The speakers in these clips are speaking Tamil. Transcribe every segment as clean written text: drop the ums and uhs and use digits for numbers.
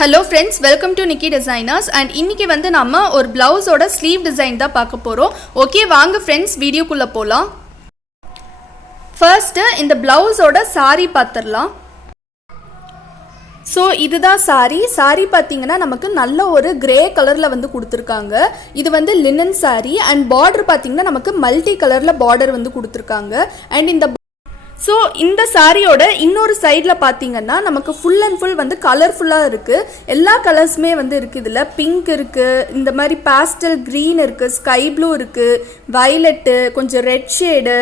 Hello friends, welcome to nikidesigners and இன்னைக்கு வந்து நாம ஒரு blouse-ஓட sleeve design தான் பார்க்க போறோம். ஓகே வாங்க friends வீடியோக்குள்ள போலாம். First இந்த blouse-ஓட saree பாத்துறலாம். So இதுதான் saree பாத்தீங்கன்னா நமக்கு நல்ல ஒரு grey கலர்ல வந்து கொடுத்திருக்காங்க. இது வந்து linen saree and border பாத்தீங்கன்னா நமக்கு multi கலர்ல border வந்து கொடுத்திருக்காங்க. And இந்த ஸோ இந்த சாரியோட இன்னொரு சைடில் பார்த்தீங்கன்னா நமக்கு ஃபுல் அண்ட் ஃபுல் வந்து கலர்ஃபுல்லாக இருக்குது. எல்லா கலர்ஸுமே வந்து இருக்குது. இதில் பிங்க் இருக்குது, இந்த மாதிரி பாஸ்டல் க்ரீன் இருக்குது, ஸ்கை ப்ளூ இருக்குது, வயலட்டு, கொஞ்சம் ரெட் ஷேடு,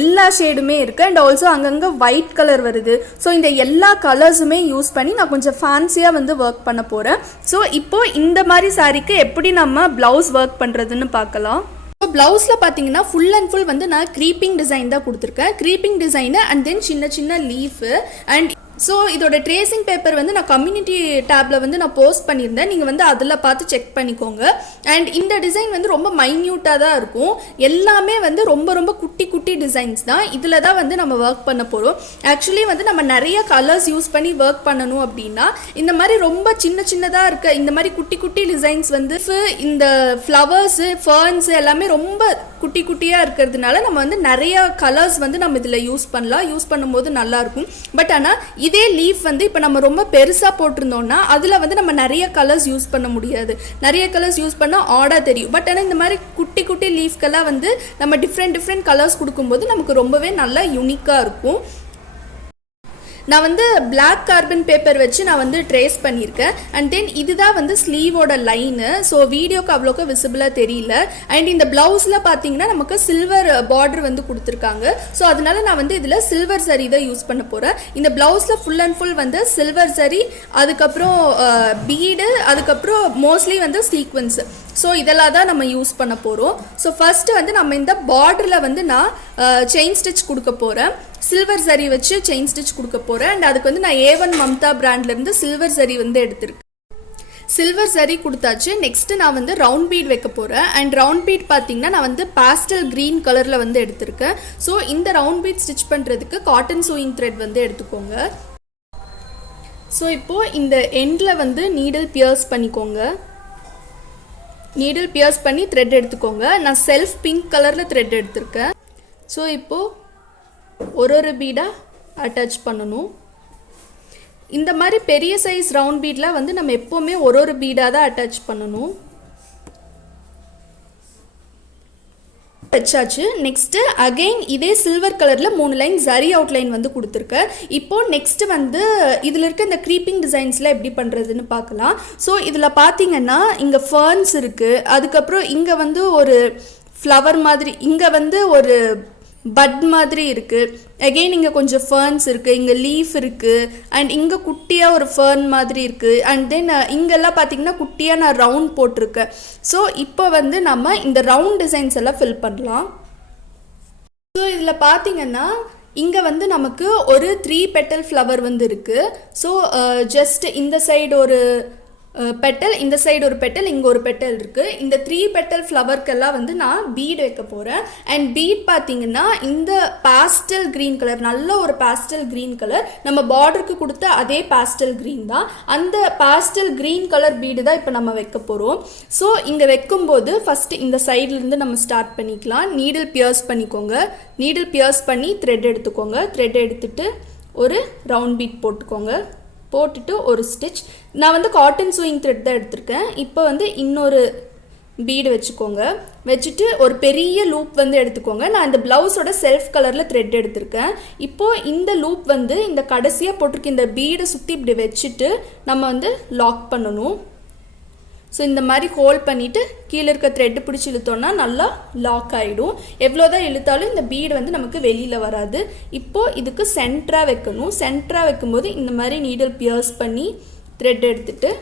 எல்லா ஷேடுமே இருக்குது. அண்ட் ஆல்சோ அங்கங்கே ஒயிட் கலர் வருது. ஸோ இந்த எல்லா கலர்ஸுமே யூஸ் பண்ணி நான் கொஞ்சம் ஃபேன்சியாக வந்து ஒர்க் பண்ண போகிறேன். ஸோ இப்போது இந்த மாதிரி சாரீக்கு எப்படி நம்ம ப்ளவுஸ் ஒர்க் பண்ணுறதுன்னு பார்க்கலாம். இப்போ ப்ளவுஸில் பார்த்தீங்கன்னா ஃபுல் அண்ட் ஃபுல் வந்து நான் க்ரீப்பிங் டிசைன் தான் கொடுத்துருக்கேன். க்ரீப்பிங் டிசைனு அண்ட் தென் சின்ன சின்ன லீஃபு அண்ட் ஸோ இதோட ட்ரேசிங் பேப்பர் வந்து நான் கம்யூனிட்டி டேப்பில் வந்து நான் போஸ்ட் பண்ணியிருந்தேன். நீங்கள் வந்து அதில் பார்த்து செக் பண்ணிக்கோங்க. அண்ட் இந்த டிசைன் வந்து ரொம்ப மைன்யூட்டாக தான் இருக்கும். எல்லாமே வந்து ரொம்ப ரொம்ப குட்டி குட்டி டிசைன்ஸ் தான். இதில் தான் வந்து நம்ம ஒர்க் பண்ண போகிறோம். ஆக்சுவலி வந்து நம்ம நிறைய கலர்ஸ் யூஸ் பண்ணி ஒர்க் பண்ணணும் அப்படின்னா இந்த மாதிரி ரொம்ப சின்ன சின்னதாக இருக்க இந்த மாதிரி குட்டி குட்டி டிசைன்ஸ் வந்து இந்த ஃப்ளவர்ஸு ஃபர்ன்ஸு எல்லாமே ரொம்ப குட்டி குட்டியாக இருக்கிறதுனால நம்ம வந்து நிறைய கலர்ஸ் வந்து நம்ம இதில் யூஸ் பண்ணலாம். யூஸ் பண்ணும்போது நல்லாயிருக்கும். பட் ஆனால் இதே லீஃப் வந்து இப்போ நம்ம ரொம்ப பெருசாக போட்டிருந்தோம்னா அதில் வந்து நம்ம நிறைய கலர்ஸ் யூஸ் பண்ண முடியாது. நிறைய கலர்ஸ் யூஸ் பண்ணால் ஆடாக தெரியும். பட் ஆனால் இந்த மாதிரி குட்டி குட்டி லீஃப்கெல்லாம் வந்து நம்ம டிஃப்ரெண்ட் கலர்ஸ் கொடுக்கும்போது நமக்கு ரொம்பவே நல்லா யூனிக்காக இருக்கும். நான் வந்து பிளாக் கார்பன் பேப்பர் வச்சு நான் வந்து ட்ரேஸ் பண்ணியிருக்கேன். அண்ட் தென் இதுதான் வந்து ஸ்லீவோட லைனு. ஸோ வீடியோக்கு அவ்வளோக்கா விசிபிளாக தெரியல. அண்ட் இந்த ப்ளவுஸில் பார்த்தீங்கன்னா நமக்கு சில்வர் பார்டர் வந்து கொடுத்துருக்காங்க. ஸோ அதனால நான் வந்து இதில் சில்வர் சரி தான் யூஸ் பண்ண போகிறேன். இந்த ப்ளவுஸில் ஃபுல் அண்ட் ஃபுல் வந்து சில்வர் சரி, அதுக்கப்புறம் பீடு, அதுக்கப்புறம் மோஸ்ட்லி வந்து சீக்வன்ஸு. ஸோ இதெல்லாம் தான் நம்ம யூஸ் பண்ண போகிறோம். ஸோ ஃபஸ்ட்டு வந்து நம்ம இந்த பார்டரில் வந்து நான் செயின் ஸ்டிச் கொடுக்க போகிறேன். சில்வர் சரி வச்சு செயின் ஸ்டிச் கொடுக்க போகிறேன். அண்ட் அதுக்கு வந்து நான் A1 மம்தா பிராண்ட்லேருந்து சில்வர் சரி வந்து எடுத்திருக்கேன். சில்வர் சரி கொடுத்தாச்சு. நெக்ஸ்ட்டு நான் வந்து ரவுண்ட் பீட் வைக்க போகிறேன். அண்ட் ரவுண்ட் பீட் பார்த்தீங்கன்னா நான் வந்து பாஸ்டல் க்ரீன் கலரில் வந்து எடுத்திருக்கேன். ஸோ இந்த ரவுண்ட் பீட் ஸ்டிச் பண்ணுறதுக்கு காட்டன் சூயிங் த்ரெட் வந்து எடுத்துக்கோங்க. ஸோ இப்போது இந்த எண்டில் வந்து நீடில் பியர்ஸ் பண்ணிக்கோங்க. நீடில் பியர்ஸ் பண்ணி த்ரெட் எடுத்துக்கோங்க. நான் செல்ஃப் பிங்க் கலரில் த்ரெட் எடுத்திருக்கேன். ஸோ இப்போது ஒரு பீடாக அட்டாச் பண்ணணும். இந்த மாதிரி பெரிய சைஸ் ரவுண்ட் பீடில் வந்து நம்ம எப்போவுமே ஒரு பீடாக தான் அட்டாச் பண்ணணும். வச்சாச்சு. நெக்ஸ்ட்டு அகெயின் இதே சில்வர் கலரில் 3 லைன் ஜரி அவுட்லைன் வந்து கொடுத்துருக்கேன். இப்போது நெக்ஸ்ட்டு வந்து இதில் இருக்க இந்த க்ரீப்பிங் டிசைன்ஸில் எப்படி பண்ணுறதுன்னு பார்க்கலாம். ஸோ இதில் பார்த்தீங்கன்னா இங்கே ஃபர்ன்ஸ் இருக்குது, அதுக்கப்புறம் இங்கே வந்து ஒரு ஃப்ளவர் மாதிரி, இங்கே வந்து ஒரு பட் மாதிரி இருக்குது, அகெயின் இங்கே கொஞ்சம் ஃபர்ன்ஸ் இருக்குது, இங்கே லீஃப் இருக்குது, அண்ட் இங்கே குட்டியாக ஒரு ஃபர்ன் மாதிரி இருக்குது. அண்ட் தென் இங்கெல்லாம் பார்த்தீங்கன்னா குட்டியாக நான் ரவுண்ட் போட்டிருக்கேன். ஸோ இப்போ வந்து நம்ம இந்த ரவுண்ட் டிசைன்ஸ் எல்லாம் ஃபில் பண்ணலாம். ஸோ இதில் பார்த்தீங்கன்னா இங்கே வந்து நமக்கு ஒரு 3 பெட்டல் ஃப்ளவர் வந்து இருக்குது. ஸோ ஜஸ்ட் இந்த சைடு ஒரு பெட்டல், இந்த சைடு ஒரு பெட்டல், இங்கே ஒரு பெட்டல் இருக்குது. இந்த 3 பெட்டல் ஃப்ளவர்க்கெல்லாம் வந்து நான் பீட் வைக்க போகிறேன். அண்ட் பீட் பார்த்தீங்கன்னா இந்த பாஸ்டல் க்ரீன் கலர், நல்ல ஒரு பாஸ்டல் க்ரீன் கலர், நம்ம பார்டருக்கு கொடுத்த அதே பாஸ்டல் க்ரீன் தான். அந்த பாஸ்டல் க்ரீன் கலர் பீடு தான் இப்போ நம்ம வைக்க போகிறோம். ஸோ இங்கே வைக்கும்போது ஃபஸ்ட்டு இந்த சைட்லேருந்து நம்ம ஸ்டார்ட் பண்ணிக்கலாம். நீடில் பியர்ஸ் பண்ணிக்கோங்க. நீடில் பியர்ஸ் பண்ணி த்ரெட் எடுத்துக்கோங்க. த்ரெட் எடுத்துகிட்டு ஒரு ரவுண்ட் பீட் போட்டுக்கோங்க. போட்டுட்டு ஒரு ஸ்டிச். நான் வந்து காட்டன் சூயிங் த்ரெட் தான் எடுத்திருக்கேன். இப்போ வந்து இன்னொரு பீடு வச்சுக்கோங்க. வச்சுட்டு ஒரு பெரிய லூப் வந்து எடுத்துக்கோங்க. நான் இந்த ப்ளவுஸோட செல்ஃப் கலரில் த்ரெட் எடுத்திருக்கேன். இப்போது இந்த லூப் வந்து இந்த கடைசியாக போட்டிருக்க இந்த பீடை சுற்றி இப்படி வச்சுட்டு நம்ம வந்து லாக் பண்ணணும். ஸோ இந்த மாதிரி ஹோல்ட் பண்ணிவிட்டு கீழே இருக்க த்ரெட்டு பிடிச்சி இழுத்தோன்னா நல்லா லாக் ஆகிடும். எவ்வளோதான் இழுத்தாலும் இந்த பீடு வந்து நமக்கு வெளியில் வராது. இப்போது இதுக்கு சென்டராக வைக்கணும். சென்டராக வைக்கும்போது இந்த மாதிரி நீடில் பியர்ஸ் பண்ணி த்ரெட் எடுத்துகிட்டு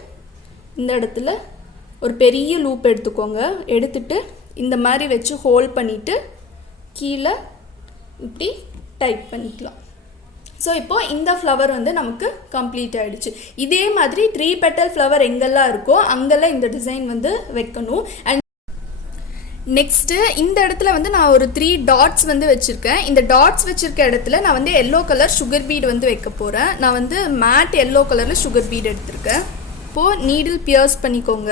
இந்த இடத்துல ஒரு பெரிய லூப் எடுத்துக்கோங்க. எடுத்துகிட்டு இந்த மாதிரி வச்சு ஹோல்ட் பண்ணிவிட்டு கீழே இப்படி டைட் பண்ணிக்கலாம். ஸோ இப்போது இந்த ஃப்ளவர் வந்து நமக்கு கம்ப்ளீட் ஆகிடுச்சு. இதே மாதிரி 3 பெட்டல் ஃப்ளவர் எங்கெல்லாம் இருக்கோ அங்கெல்லாம் இந்த டிசைன் வந்து வைக்கணும். அண்ட் நெக்ஸ்ட்டு இந்த இடத்துல வந்து நான் ஒரு 3 டாட்ஸ் வந்து வச்சுருக்கேன். இந்த டாட்ஸ் வச்சுருக்க இடத்துல நான் வந்து எல்லோ கலர் சுகர் பீட் வந்து வைக்க போகிறேன். நான் வந்து மேட் எல்லோ கலரில் சுகர் பீட் எடுத்திருக்கேன். இப்போது நீடில் பியர்ஸ் பண்ணிக்கோங்க.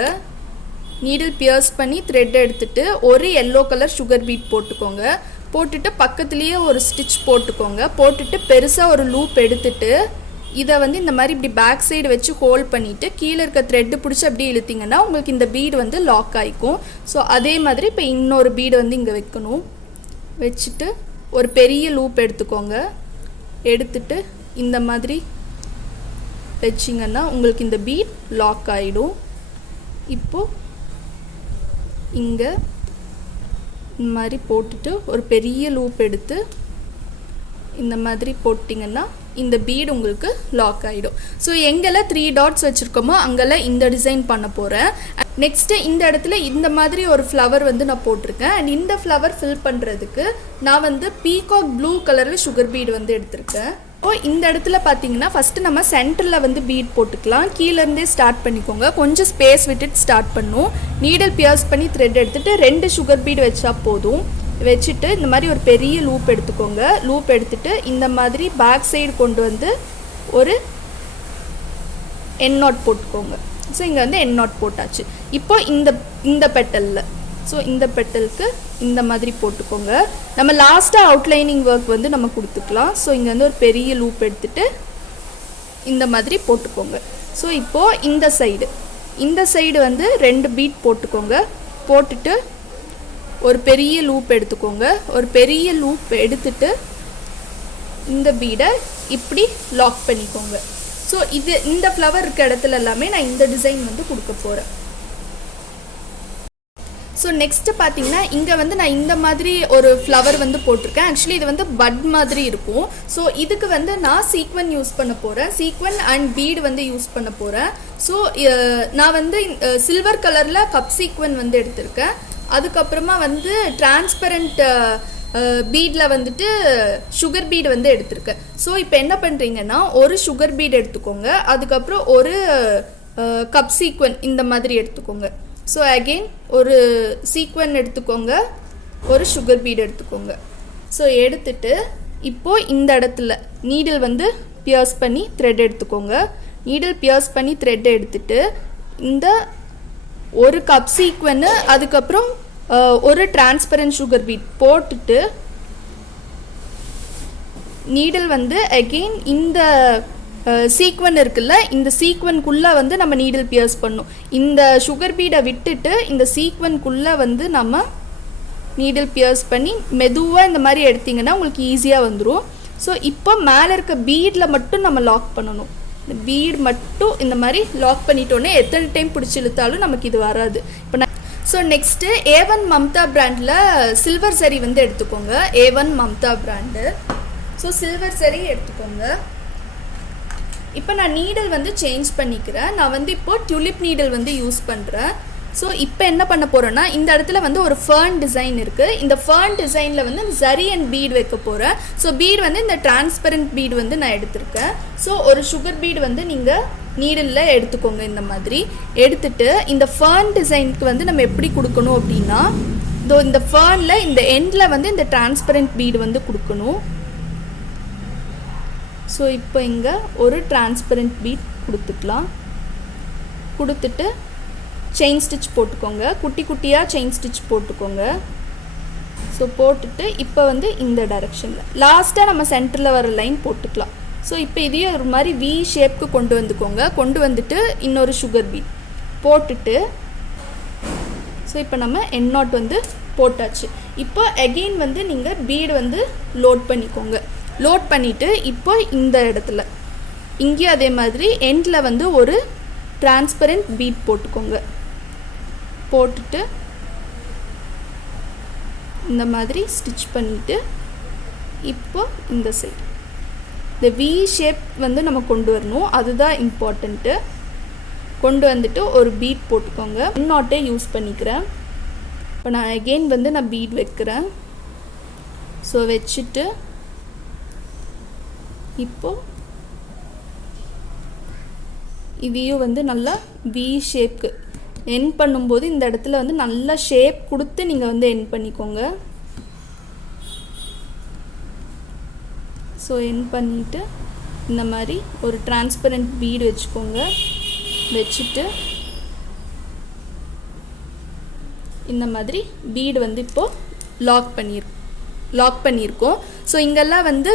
நீடில் பியர்ஸ் பண்ணி த்ரெட் எடுத்துகிட்டு ஒரு எல்லோ கலர் சுகர் பீட் போட்டுக்கோங்க. போட்டுட்டு பக்கத்துலேயே ஒரு ஸ்டிச் போட்டுக்கோங்க. போட்டுட்டு பெருசாக ஒரு லூப் எடுத்துட்டு இதை வந்து இந்த மாதிரி இப்படி பேக் சைடு வச்சு ஹோல்ட் பண்ணிவிட்டு கீழே இருக்க த்ரெட்டு பிடிச்சி அப்படியே இழுத்திங்கன்னா உங்களுக்கு இந்த பீடு வந்து லாக் ஆகிக்கும். ஸோ அதே மாதிரி இப்போ இன்னொரு பீடு வந்து இங்கே வைக்கணும். வச்சுட்டு ஒரு பெரிய லூப் எடுத்துக்கோங்க. எடுத்துட்டு இந்த மாதிரி வச்சிங்கன்னா உங்களுக்கு இந்த பீட் லாக் ஆகிடும். இப்போது இங்கே இந்த மாதிரி போட்டுட்டு ஒரு பெரிய லூப் எடுத்து இந்த மாதிரி போட்டிங்கன்னா இந்த பீடு உங்களுக்கு லாக் ஆகிடும். ஸோ எங்கெல்லாம் 3 டாட்ஸ் வச்சுருக்கோமோ அங்கெல்லாம் இந்த டிசைன் பண்ண போகிறேன். நெக்ஸ்ட்டு இந்த இடத்துல இந்த மாதிரி ஒரு ஃப்ளவர் வந்து நான் போட்டிருக்கேன். அண்ட் இந்த ஃப்ளவர் ஃபில் பண்ணுறதுக்கு நான் வந்து பீகாக் ப்ளூ கலரில் சுகர் பீடு வந்து எடுத்திருக்கேன். இந்த இடத்துல பார்த்தீங்கன்னா ஃபஸ்ட்டு நம்ம சென்டரில் வந்து பீட் போட்டுக்கலாம். கீழேருந்தே ஸ்டார்ட் பண்ணிக்கோங்க. கொஞ்சம் ஸ்பேஸ் விட்டுட்டு ஸ்டார்ட் பண்ணும். நீடில் பியர்ஸ் பண்ணி த்ரெட் எடுத்துகிட்டு 2 சுகர் பீடு வச்சா போதும். வச்சுட்டு இந்த மாதிரி ஒரு பெரிய லூப் எடுத்துக்கோங்க. லூப் எடுத்துகிட்டு இந்த மாதிரி பேக் சைடு கொண்டு வந்து ஒரு என் நாட் போட்டுக்கோங்க. ஸோ இங்கே வந்து என் நாட் போட்டாச்சு. இப்போ இந்த பெட்டலில் ஸோ இந்த பெட்டலுக்கு இந்த மாதிரி போட்டுக்கோங்க. நம்ம லாஸ்ட்டாக அவுட்லைனிங் ஒர்க் வந்து நம்ம கொடுத்துக்கலாம். ஸோ இங்கே வந்து ஒரு பெரிய லூப் எடுத்துகிட்டு இந்த மாதிரி போட்டுக்கோங்க. ஸோ இப்போது இந்த சைடு வந்து 2 பீட் போட்டுக்கோங்க. போட்டுட்டு ஒரு பெரிய லூப் எடுத்துக்கோங்க. ஒரு பெரிய லூப் எடுத்துட்டு இந்த பீடை இப்படி லாக் பண்ணிக்கோங்க. ஸோ இந்த ஃப்ளவர் இருக்க இடத்துல எல்லாமே நான் இந்த டிசைன் வந்து கொடுக்க போகிறேன். ஸோ நெக்ஸ்ட்டு பார்த்தீங்கன்னா இங்கே வந்து நான் இந்த மாதிரி ஒரு ஃப்ளவர் வந்து போட்டிருக்கேன். ஆக்சுவலி இது வந்து பட் மாதிரி இருக்கும். ஸோ இதுக்கு வந்து நான் சீக்வன் யூஸ் பண்ண போகிறேன். சீக்வன் அண்ட் பீடு வந்து யூஸ் பண்ண போகிறேன். ஸோ நான் வந்து சில்வர் கலரில் கப் சீக்வன் வந்து எடுத்திருக்கேன். அதுக்கப்புறமா வந்து டிரான்ஸ்பரண்ட் பீடில் வந்துட்டு சுகர் பீடு வந்து எடுத்திருக்கேன். ஸோ இப்போ என்ன பண்ணுறீங்கன்னா ஒரு சுகர் பீடு எடுத்துக்கோங்க. அதுக்கப்புறம் ஒரு கப் சீக்வன் இந்த மாதிரி எடுத்துக்கோங்க. ஸோ அகெயின் ஒரு சீக்வன் எடுத்துக்கோங்க. ஒரு சுகர் பீடு எடுத்துக்கோங்க. ஸோ எடுத்துட்டு இப்போது இந்த இடத்துல நீடில் வந்து பியர்ஸ் பண்ணி த்ரெட் எடுத்துக்கோங்க. நீடில் பியர்ஸ் பண்ணி த்ரெட் எடுத்துட்டு இந்த ஒரு கப் சீக்வன்னு அதுக்கப்புறம் ஒரு டிரான்ஸ்பரண்ட் சுகர் பீட் போட்டுட்டு நீடில் வந்து அகெயின் இந்த சீக்வன் இருக்குல்ல இந்த சீக்வனுக்குள்ளே வந்து நம்ம நீடில் பியர்ஸ் பண்ணணும். இந்த சுகர் பீடை விட்டுட்டு இந்த சீக்வனுக்குள்ளே வந்து நம்ம நீடில் பியர்ஸ் பண்ணி மெதுவாக இந்த மாதிரி எடுத்திங்கன்னா உங்களுக்கு ஈஸியாக வந்துடும். ஸோ இப்போ மேலே இருக்க பீடில் மட்டும் நம்ம லாக் பண்ணணும். இந்த பீட் மட்டும் இந்த மாதிரி லாக் பண்ணிட்டோன்னே எத்தனை டைம் பிடிச்சி இழுத்தாலும் நமக்கு இது வராது. இப்போ ஸோ நெக்ஸ்ட்டு A1 மம்தா பிராண்டில் சில்வர் சரி வந்து எடுத்துக்கோங்க. A1 Mamata brand. So silver சரி எடுத்துக்கோங்க. இப்போ நான் நீடில் வந்து சேஞ்ச் பண்ணிக்கிறேன். நான் வந்து இப்போது டியூலிப் நீடில் வந்து யூஸ் பண்ணுறேன். ஸோ இப்போ என்ன பண்ண போகிறேன்னா இந்த இடத்துல வந்து ஒரு ஃபர்ன் டிசைன் இருக்குது. இந்த ஃபர்ன் டிசைனில் வந்து சரி அண்ட் பீட் வைக்க போகிறேன். ஸோ பீட் வந்து இந்த டிரான்ஸ்பரண்ட் பீட் வந்து நான் எடுத்திருக்கேன். ஸோ ஒரு சுகர் பீட் வந்து நீங்கள் நீடிலில் எடுத்துக்கோங்க. இந்த மாதிரி எடுத்துட்டு இந்த ஃபர்ன் டிசைனுக்கு வந்து நம்ம எப்படி கொடுக்கணும் அப்படின்னா இந்த ஃபர்னில் இந்த எண்டில் வந்து இந்த டிரான்ஸ்பரண்ட் பீடு வந்து கொடுக்கணும். ஸோ இப்போ இங்கே ஒரு டிரான்ஸ்பரண்ட் பீட் கொடுத்துக்கலாம். கொடுத்துட்டு செயின் ஸ்டிச் போட்டுக்கோங்க. குட்டி குட்டியாக செயின் ஸ்டிச் போட்டுக்கோங்க. ஸோ போட்டுட்டு இப்போ வந்து இந்த டைரெக்ஷனில் லாஸ்ட்டாக நம்ம சென்டரில் வர லைன் போட்டுக்கலாம். ஸோ இப்போ இதையும் ஒரு மாதிரி வி ஷேப்க்கு கொண்டு வந்துக்கோங்க. கொண்டு வந்துட்டு இன்னொரு சுகர் பீட் போட்டுட்டு ஸோ இப்போ நம்ம என் நாட் வந்து போட்டாச்சு. இப்போ அகெயின் வந்து நீங்கள் பீடு வந்து லோட் பண்ணிக்கோங்க. லோட் பண்ணிவிட்டு இப்போ இந்த இடத்துல இங்கேயும் அதே மாதிரி எண்டில் வந்து ஒரு டிரான்ஸ்பரண்ட் பீட் போட்டுக்கோங்க. போட்டுட்டு இந்த மாதிரி ஸ்டிச் பண்ணிவிட்டு இப்போ இந்த சைடு இந்த வி ஷேப் வந்து நம்ம கொண்டு வரணும். அதுதான் இம்பார்ட்டண்ட்டு. கொண்டு வந்துட்டு ஒரு பீட் போட்டுக்கோங்க. நாட்டே யூஸ் பண்ணிக்கிறேன். இப்போ நான் அகெயின் வந்து நான் பீட் வைக்கிறேன். ஸோ வச்சுட்டு இப்போது இதையும் வந்து நல்லா வி ஷேப்க்கு என் பண்ணும்போது இந்த இடத்துல வந்து நல்லா ஷேப் கொடுத்து நீங்கள் வந்து என் பண்ணிக்கோங்க. ஸோ என் பண்ணிவிட்டு இந்த மாதிரி ஒரு டிரான்ஸ்பரண்ட் பீடு வச்சுக்கோங்க. வச்சுட்டு இந்த மாதிரி பீடு வந்து இப்போது லாக் பண்ணியிருக்கோம். ஸோ இங்கெல்லாம் வந்து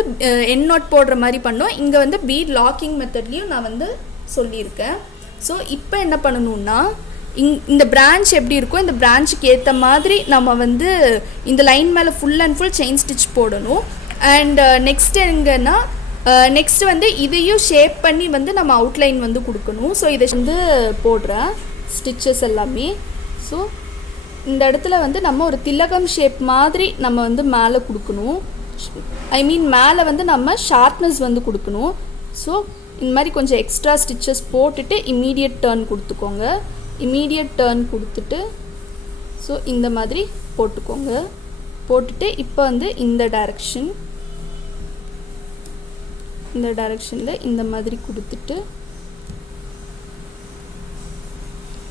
என் நாட் போடுற மாதிரி பண்ணோம். இங்கே வந்து பீட் லாக்கிங் மெத்தட்லேயும் நான் வந்து சொல்லியிருக்கேன். ஸோ இப்போ என்ன பண்ணணுன்னா இந்த பிரான்ச் எப்படி இருக்கோ இந்த பிரான்ச்சுக்கு ஏற்ற மாதிரி நம்ம வந்து இந்த லைன் மேலே full and full chain stitch போடணும். அண்ட் நெக்ஸ்ட் எங்கன்னா நெக்ஸ்ட் வந்து இதையும் ஷேப் பண்ணி வந்து நம்ம அவுட்லைன் வந்து கொடுக்கணும். ஸோ இதை வந்து போடுறேன் ஸ்டிச்சஸ் எல்லாமே. ஸோ இந்த இடத்துல வந்து நம்ம ஒரு திலகம் ஷேப் மாதிரி நம்ம வந்து மேலே கொடுக்கணும். ஐ மீன் மேலே வந்து நம்ம ஷார்ப்னஸ் வந்து கொடுக்கணும். ஸோ இந்த மாதிரி கொஞ்சம் எக்ஸ்ட்ரா ஸ்டிச்சஸ் போட்டுட்டு இம்மீடியட் டர்ன் கொடுத்துக்கோங்க. இம்மீடியட் டர்ன் கொடுத்துட்டு ஸோ இந்த மாதிரி போட்டுக்கோங்க. போட்டுட்டு இப்போ வந்து இந்த டைரக்ஷனில் இந்த மாதிரி கொடுத்துட்டு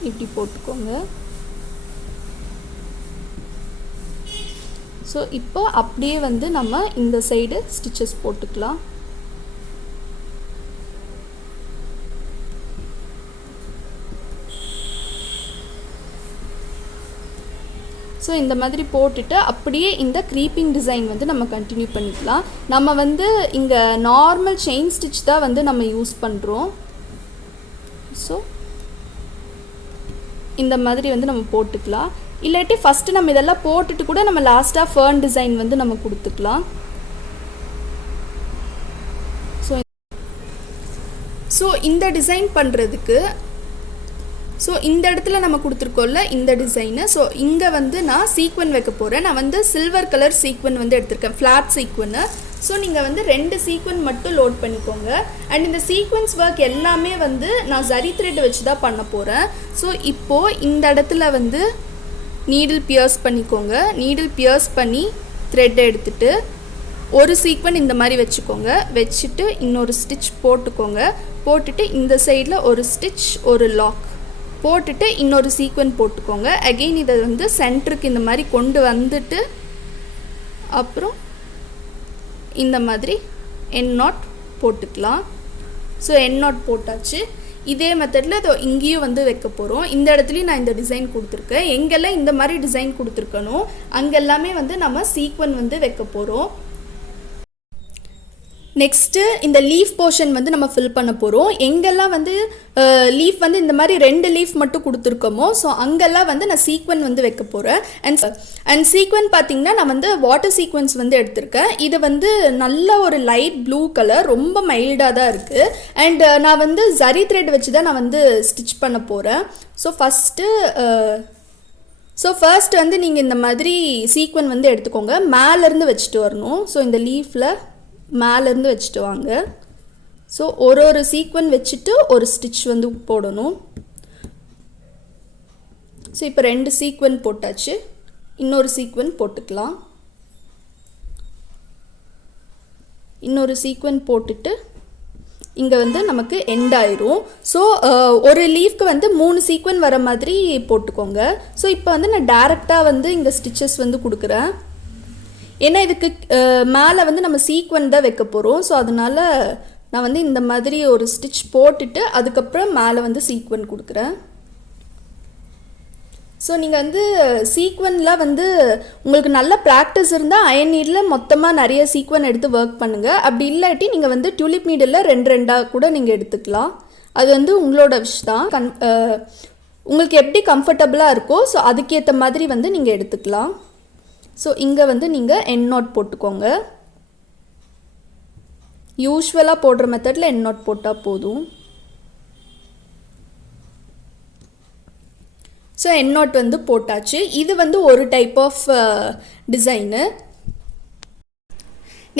இப்படி போட்டுக்கோங்க. ஸோ இப்போ அப்படியே வந்து நம்ம இந்த சைடு ஸ்டிச்சஸ் போட்டுக்கலாம். ஸோ இந்த மாதிரி போட்டுட்டு அப்படியே இந்த க்ரீப்பிங் டிசைன் வந்து நம்ம கண்டினியூ பண்ணிக்கலாம். நம்ம வந்து இங்கே நார்மல் செயின் ஸ்டிச் தான் வந்து நம்ம யூஸ் பண்ணுறோம். ஸோ இந்த மாதிரி வந்து நம்ம போட்டுக்கலாம். இல்லாட்டி ஃபஸ்ட்டு நம்ம இதெல்லாம் போட்டுட்டு கூட நம்ம லாஸ்ட்டாக ஃபர்ன் டிசைன் வந்து நம்ம கொடுத்துக்கலாம். ஸோ இந்த டிசைன் பண்ணுறதுக்கு ஸோ இந்த இடத்துல நம்ம கொடுத்துருக்கோம்ல இந்த டிசைனு. ஸோ இங்கே வந்து நான் சீக்வன் வைக்க போகிறேன். நான் வந்து சில்வர் கலர் சீக்வன் வந்து எடுத்திருக்கேன், ஃப்ளாட் சீக்வனு. ஸோ நீங்கள் வந்து 2 சீக்வன் மட்டும் லோட் பண்ணிக்கோங்க. அண்ட் இந்த சீக்வன்ஸ் ஒர்க் எல்லாமே வந்து நான் ஜரி த்ரெட் வச்சு தான் பண்ண போகிறேன். ஸோ இப்போது இந்த இடத்துல வந்து நீடில் பியர்ஸ் பண்ணிக்கோங்க. நீடில் பியர்ஸ் பண்ணி த்ரெட் எடுத்துகிட்டு ஒரு சீக்வன் இந்த மாதிரி வச்சுக்கோங்க. வச்சுட்டு இன்னொரு ஸ்டிச் போட்டுக்கோங்க. போட்டுட்டு இந்த சைடில் ஒரு ஸ்டிச் ஒரு லாக் போட்டுட்டு இன்னொரு சீக்வன் போட்டுக்கோங்க. அகெயின் இதை வந்து சென்டருக்கு இந்த மாதிரி கொண்டு வந்துட்டு அப்புறம் இந்த மாதிரி என் நாட் போட்டுக்கலாம். ஸோ என் நாட் போட்டாச்சு. இதே மெத்தடில் அதை இங்கேயும் வந்து வைக்க போகிறோம். இந்த இடத்துலையும் நான் இந்த டிசைன் கொடுத்துருக்கேன். எங்கெல்லாம் இந்த மாதிரி டிசைன் கொடுத்துருக்கனோ அங்கெல்லாமே வந்து நம்ம சீக்வன் வந்து வைக்க போகிறோம். நெக்ஸ்ட்டு இந்த லீஃப் போர்ஷன் வந்து நம்ம ஃபில் பண்ண போகிறோம். எங்கெல்லாம் வந்து லீஃப் வந்து இந்த மாதிரி 2 லீஃப் மட்டும் கொடுத்துருக்கோமோ ஸோ அங்கெல்லாம் வந்து நான் சீக்வன் வந்து வைக்க போகிறேன். அண்ட் சீக்வன் பார்த்திங்கன்னா நான் வந்து வாட்டர் சீக்வன்ஸ் வந்து எடுத்திருக்கேன். இது வந்து நல்ல ஒரு லைட் ப்ளூ கலர், ரொம்ப மைல்டாக தான் இருக்குது. அண்ட் நான் வந்து ஜரி த்ரெட் வச்சு தான் நான் வந்து ஸ்டிச் பண்ண போகிறேன். ஸோ ஃபர்ஸ்ட் வந்து நீங்கள் இந்த மாதிரி சீக்வன் வந்து எடுத்துக்கோங்க. மேலேருந்து வச்சுட்டு வரணும். ஸோ இந்த லீஃபில் மேலேருந்து வச்சுட்டு வாங்க. ஸோ ஒரு சீக்வன் வச்சுட்டு ஒரு ஸ்டிச் வந்து போடணும். ஸோ இப்போ 2 சீக்வன் போட்டாச்சு. இன்னொரு சீக்வன் போட்டுக்கலாம். இன்னொரு சீக்வன் போட்டுட்டு இங்கே வந்து நமக்கு எண்ட் ஆயிரும். ஸோ ஒரு லீஃப்க்கு வந்து 3 சீக்வன் வர மாதிரி போட்டுக்கோங்க. ஸோ இப்போ வந்து நான் டேரெக்டாக வந்து இங்கே ஸ்டிச்சஸ் வந்து கொடுக்குறேன். ஏன்னா இதுக்கு மேலே வந்து நம்ம சீக்வன் தான் வைக்க போகிறோம். ஸோ அதனால் நான் வந்து இந்த மாதிரி ஒரு ஸ்டிச் போட்டுட்டு அதுக்கப்புறம் மேலே வந்து சீக்வன் கொடுக்குறேன். ஸோ நீங்கள் வந்து சீக்வனில் வந்து உங்களுக்கு நல்ல ப்ராக்டிஸ் இருந்தால் அயன் நீடில் மொத்தமாக நிறைய சீக்வன் எடுத்து ஒர்க் பண்ணுங்கள். அப்படி இல்லாட்டி நீங்கள் வந்து டியூலிப் நீடில் 2 கூட நீங்கள் எடுத்துக்கலாம். அது வந்து உங்களோட விஷ் தான். உங்களுக்கு எப்படி கம்ஃபர்டபுளாக இருக்கோ ஸோ அதுக்கேற்ற மாதிரி வந்து நீங்கள் எடுத்துக்கலாம். ஸோ இங்கே வந்து நீங்கள் என் நாட் போட்டுக்கோங்க. யூஸ்வலாக போடுற மெத்தடில் என் நாட் போட்டால் போதும். ஸோ என் நாட் வந்து போட்டாச்சு. இது வந்து ஒரு டைப் ஆஃப் டிசைனு.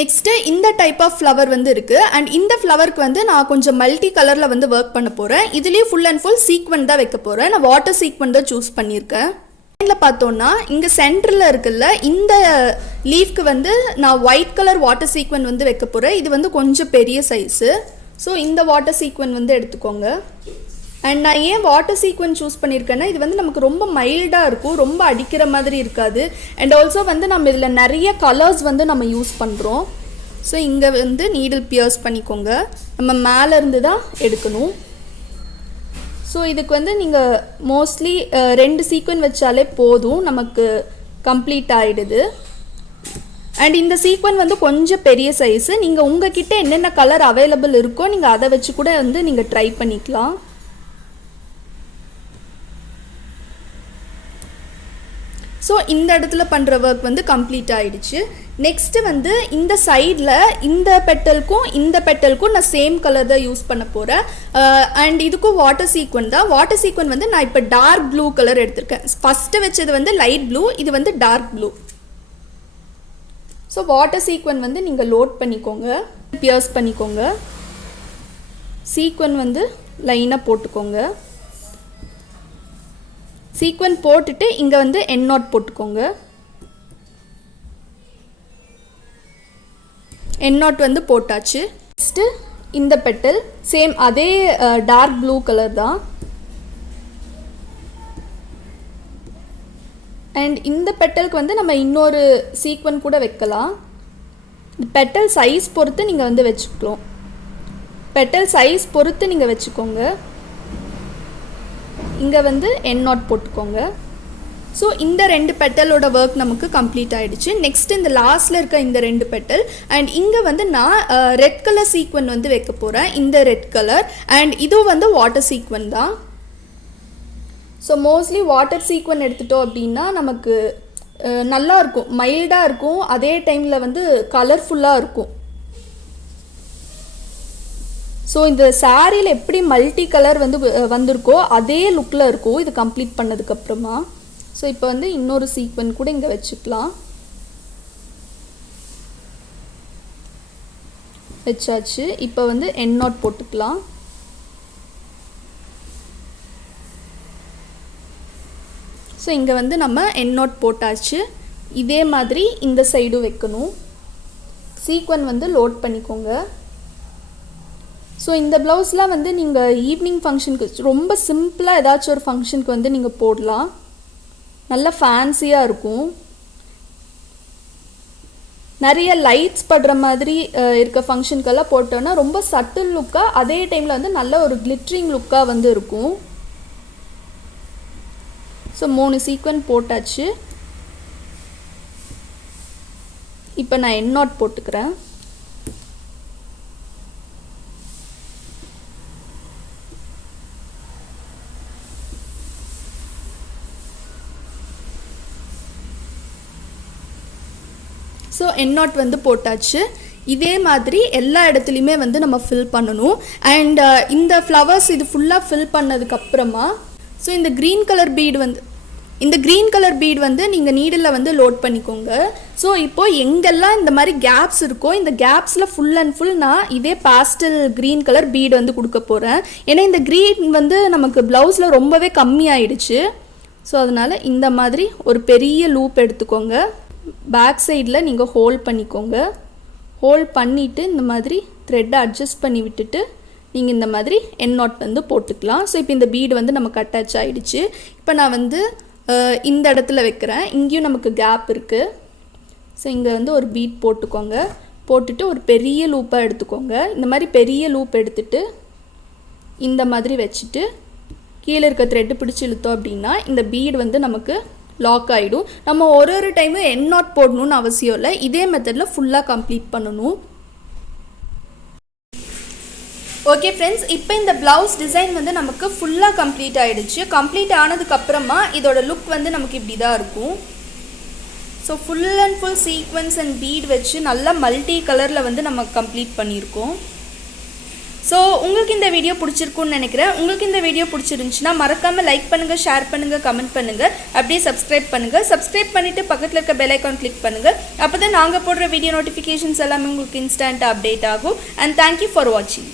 நெக்ஸ்ட்டு இந்த டைப் ஆஃப் ஃப்ளவர் வந்து இருக்குது. அண்ட் இந்த ஃப்ளவருக்கு வந்து நான் கொஞ்சம் மல்டி கலரில் வந்து ஒர்க் பண்ண போகிறேன். இதுலேயும் ஃபுல் அண்ட் ஃபுல் சீக்வன் தான் வைக்க போகிறேன். நான் வாட்டர் சீக்வன் தான் சூஸ் பண்ணியிருக்கேன். பார்த்தோன்னா இங்கே சென்டரில் இருக்குல்ல இந்த லீஃப்க்கு வந்து நான் ஒயிட் கலர் வாட்டர் சீக்வன் வந்து வைக்க போகிறேன். இது வந்து கொஞ்சம் பெரிய சைஸு. ஸோ இந்த வாட்டர் சீக்வன் வந்து எடுத்துக்கோங்க. அண்ட் நான் ஏன் வாட்டர் சீக்வன் சூஸ் பண்ணியிருக்கேன்னா இது வந்து நமக்கு ரொம்ப மைல்டாக இருக்கும், ரொம்ப அடிக்கிற மாதிரி இருக்காது. அண்ட் ஆல்சோ வந்து நம்ம இதில் நிறைய கலர்ஸ் வந்து நம்ம யூஸ் பண்ணுறோம். ஸோ இங்கே வந்து நீடில் பியர்ஸ் பண்ணிக்கோங்க. நம்ம மேலேருந்து தான் எடுக்கணும். ஸோ இதுக்கு வந்து நீங்கள் மோஸ்ட்லி 2 சீக்வென்ஸ் வச்சாலே போதும், நமக்கு கம்ப்ளீட் ஆகிடுது. அண்ட் இந்த சீக்வென்ஸ் வந்து கொஞ்சம் பெரிய சைஸு. நீங்கள் உங்ககிட்ட என்னென்ன கலர் அவைலபிள் இருக்கோ நீங்கள் அதை வச்சு கூட வந்து நீங்கள் ட்ரை பண்ணிக்கலாம். ஸோ இந்த இடத்துல பண்ணுற ஒர்க் வந்து கம்ப்ளீட் ஆகிடுச்சு. நெக்ஸ்ட்டு வந்து இந்த சைடில் இந்த பெட்டலுக்கும் இந்த பெட்டலுக்கும் நான் சேம் கலர் தான் யூஸ் பண்ண போகிறேன். அண்ட் இதுக்கும் வாட்டர் சீக்வென்ஸ் தான். வாட்டர் சீக்வென்ஸ் வந்து நான் இப்போ டார்க் ப்ளூ கலர் எடுத்திருக்கேன். ஃபஸ்ட்டு வச்சது வந்து லைட் ப்ளூ, இது வந்து dark blue. So water sequins வந்து நீங்கள் லோட் பண்ணிக்கோங்க, பியர்ஸ் பண்ணிக்கோங்க. சீக்வென்ஸ் வந்து லைனாக போட்டுக்கோங்க. சீக்வென்ஸ் போட்டுட்டு இங்கே வந்து எண்ட் நாட் போட்டுக்கோங்க. எண்ட் நாட் வந்து போட்டாச்சு. நெக்ஸ்ட்டு இந்த பெட்டல் சேம் அதே டார்க் ப்ளூ கலர் தான். அண்ட் இந்த பெட்டலுக்கு வந்து நம்ம இன்னொரு சீக்வென்ஸ் கூட வைக்கலாம். பெட்டல் சைஸ் பொறுத்து நீங்கள் வந்து வச்சுக்கலாம். பெட்டல் சைஸ் பொறுத்து நீங்கள் வச்சுக்கோங்க. இங்கே வந்து எண்ட் நாட் போட்டுக்கோங்க. ஸோ இந்த 2 பெட்டலோட ஒர்க் நமக்கு கம்ப்ளீட் ஆகிடுச்சு. நெக்ஸ்ட் இந்த லாஸ்ட்டில் இருக்க இந்த 2 பெட்டல் அண்ட் இங்கே வந்து நான் ரெட் கலர் சீக்வென்ஸ் வந்து வைக்க போகிறேன். இந்த ரெட் கலர் அண்ட் இதுவும் வந்து வாட்டர் சீக்வென்ஸ் தான். ஸோ மோஸ்ட்லி வாட்டர் சீக்வென்ஸ் எடுத்துட்டோம் அப்படின்னா நமக்கு நல்லா இருக்கும், மைல்டாக இருக்கும், அதே டைமில் வந்து கலர்ஃபுல்லாக இருக்கும். ஸோ இந்த சாரியில் எப்படி மல்டி கலர் வந்து வந்திருக்கோ அதே லுக்கில் இருக்கும் இது கம்ப்ளீட் பண்ணதுக்கப்புறமா. ஸோ இப்போ வந்து இன்னொரு சீக்வென்ஸ் கூட இங்கே வச்சுக்கலாம். வச்சாச்சு. இப்போ வந்து எண்ட் நாட் போட்டுக்கலாம். ஸோ இங்கே வந்து நம்ம எண்ட் நாட் போட்டாச்சு. இதே மாதிரி இந்த சைடும் வைக்கணும். சீக்வென்ஸ் வந்து லோட் பண்ணிக்கோங்க. ஸோ இந்த ப்ளவுஸ்லாம் வந்து நீங்கள் ஈவினிங் ஃபங்க்ஷனுக்கு ரொம்ப சிம்பிளாக ஏதாச்சும் ஒரு ஃபங்க்ஷனுக்கு வந்து நீங்கள் போடலாம். நல்லா ஃபேன்சியாக இருக்கும். நிறைய லைட்ஸ் படுற மாதிரி இருக்க ஃபங்க்ஷனுக்கெல்லாம் போட்டோன்னா ரொம்ப சட்டில் லுக்காக, அதே டைமில் வந்து நல்ல ஒரு கிளிட்ரிங் லுக்காக வந்து இருக்கும். ஸோ 3 சீக்வென்ஸ் போட்டாச்சு. இப்போ நான் எண்ட் நாட் போட்டுக்கிறேன். ஸோ எண்ட் நாட் வந்து போட்டாச்சு. இதே மாதிரி எல்லா இடத்துலையுமே வந்து நம்ம ஃபில் பண்ணணும். அண்ட் இந்த ஃப்ளவர்ஸ் இது ஃபுல்லாக ஃபில் பண்ணதுக்கப்புறமா ஸோ இந்த க்ரீன் கலர் பீட் வந்து நீங்கள் நீடில் வந்து லோட் பண்ணிக்கோங்க. ஸோ இப்போது எங்கெல்லாம் இந்த மாதிரி கேப்ஸ் இருக்கோ இந்த கேப்ஸில் ஃபுல் அண்ட் ஃபுல் நான் இதே பாஸ்டல் க்ரீன் கலர் பீட் வந்து கொடுக்க போகிறேன். ஏன்னா இந்த க்ரீன் வந்து நமக்கு ப்ளவுஸில் ரொம்பவே கம்மியாயிடுச்சு. ஸோ அதனால் இந்த மாதிரி ஒரு பெரிய லூப் எடுத்துக்கோங்க. பேக் சைடில் நீங்கள் ஹோல்ட் பண்ணிக்கோங்க. ஹோல்ட் பண்ணிவிட்டு இந்த மாதிரி த்ரெட்டை அட்ஜஸ்ட் பண்ணி விட்டுட்டு நீங்கள் இந்த மாதிரி எண்ட் நாட் வந்து போட்டுக்கலாம். ஸோ இப்போ இந்த பீடு வந்து நமக்கு அட்டாச் ஆகிடுச்சு. இப்போ நான் வந்து இந்த இடத்துல வைக்கிறேன். இங்கேயும் நமக்கு கேப் இருக்குது. ஸோ இங்கே வந்து ஒரு பீட் போட்டுக்கோங்க. போட்டுட்டு ஒரு பெரிய லூப்பாக எடுத்துக்கோங்க. இந்த மாதிரி பெரிய லூப் எடுத்துட்டு இந்த மாதிரி வச்சுட்டு கீழே இருக்க த்ரெட்டு பிடிச்சி இழுத்தோம் அப்படின்னா இந்த பீடு வந்து நமக்கு லாக் ஆகிடும். நம்ம ஒரு டைமும் எண்ட் நாட் போடணும்னு அவசியம் இல்லை. இதே மெத்தடில் ஃபுல்லாக கம்ப்ளீட் பண்ணணும். ஓகே ஃப்ரெண்ட்ஸ், இப்போ இந்த ப்ளவுஸ் டிசைன் வந்து நமக்கு ஃபுல்லாக கம்ப்ளீட் ஆகிடுச்சு. கம்ப்ளீட் ஆனதுக்கப்புறமா இதோட லுக் வந்து நமக்கு இப்படி தான் இருக்கும். So full and full sequins and bead வச்சு நல்லா மல்டி கலரில் வந்து நம்ம கம்ப்ளீட் பண்ணியிருக்கோம். ஸோ உங்களுக்கு இந்த வீடியோ பிடிச்சிருக்குன்னு நினைக்கிறேன். உங்களுக்கு இந்த வீடியோ பிடிச்சிருந்துச்சுன்னா மறக்காமல் லைக் பண்ணுங்கள், ஷேர் பண்ணுங்கள், கமெண்ட் பண்ணுங்கள், அப்படியே சப்ஸ்கிரைப் பண்ணுங்கள். சப்ஸ்கிரைப் பண்ணிவிட்டு பக்கத்தில் இருக்க பெல் ஐக்கான் கிளிக் பண்ணுங்கள். அப்போ தான் நாங்கள் போடுற வீடியோ நோட்டிஃபிகேஷன்ஸ் எல்லாமே உங்களுக்கு இன்ஸ்டன்ட்டாக அப்டேட் ஆகும். அண்ட் தேங்க்யூ ஃபார் வாட்சிங்.